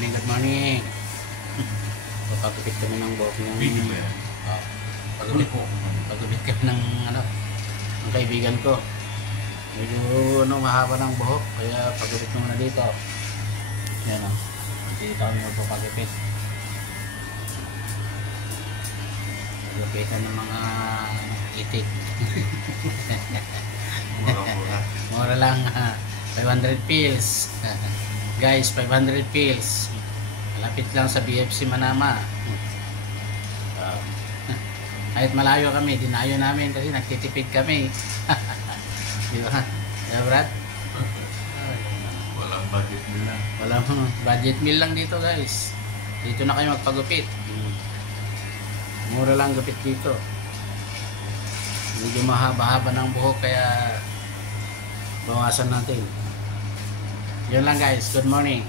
Good morning. Papagupit kami ng buhok ng... Video ba yan? Pagupit kami ng ng kaibigan ko. Medyo mahaba ng buhok, kaya pagupit muna dito. Yan o. Dito kami magpapagupit. Pagupitan ng mga itik. Mura lang. 500 pills. Guys, 500 pills. Malapit lang sa BFC Manama. Kahit malayo kami, dinayo namin kasi nagtitipid kami. Di ba? Yeah, Brad? Walang budget meal lang. Walang budget meal lang dito, guys. Dito na kayo magpagupit. Mura lang gupit dito. Medyo mahaba-haba ng buhok kaya bawasan natin. Yun lang, guys. Good morning.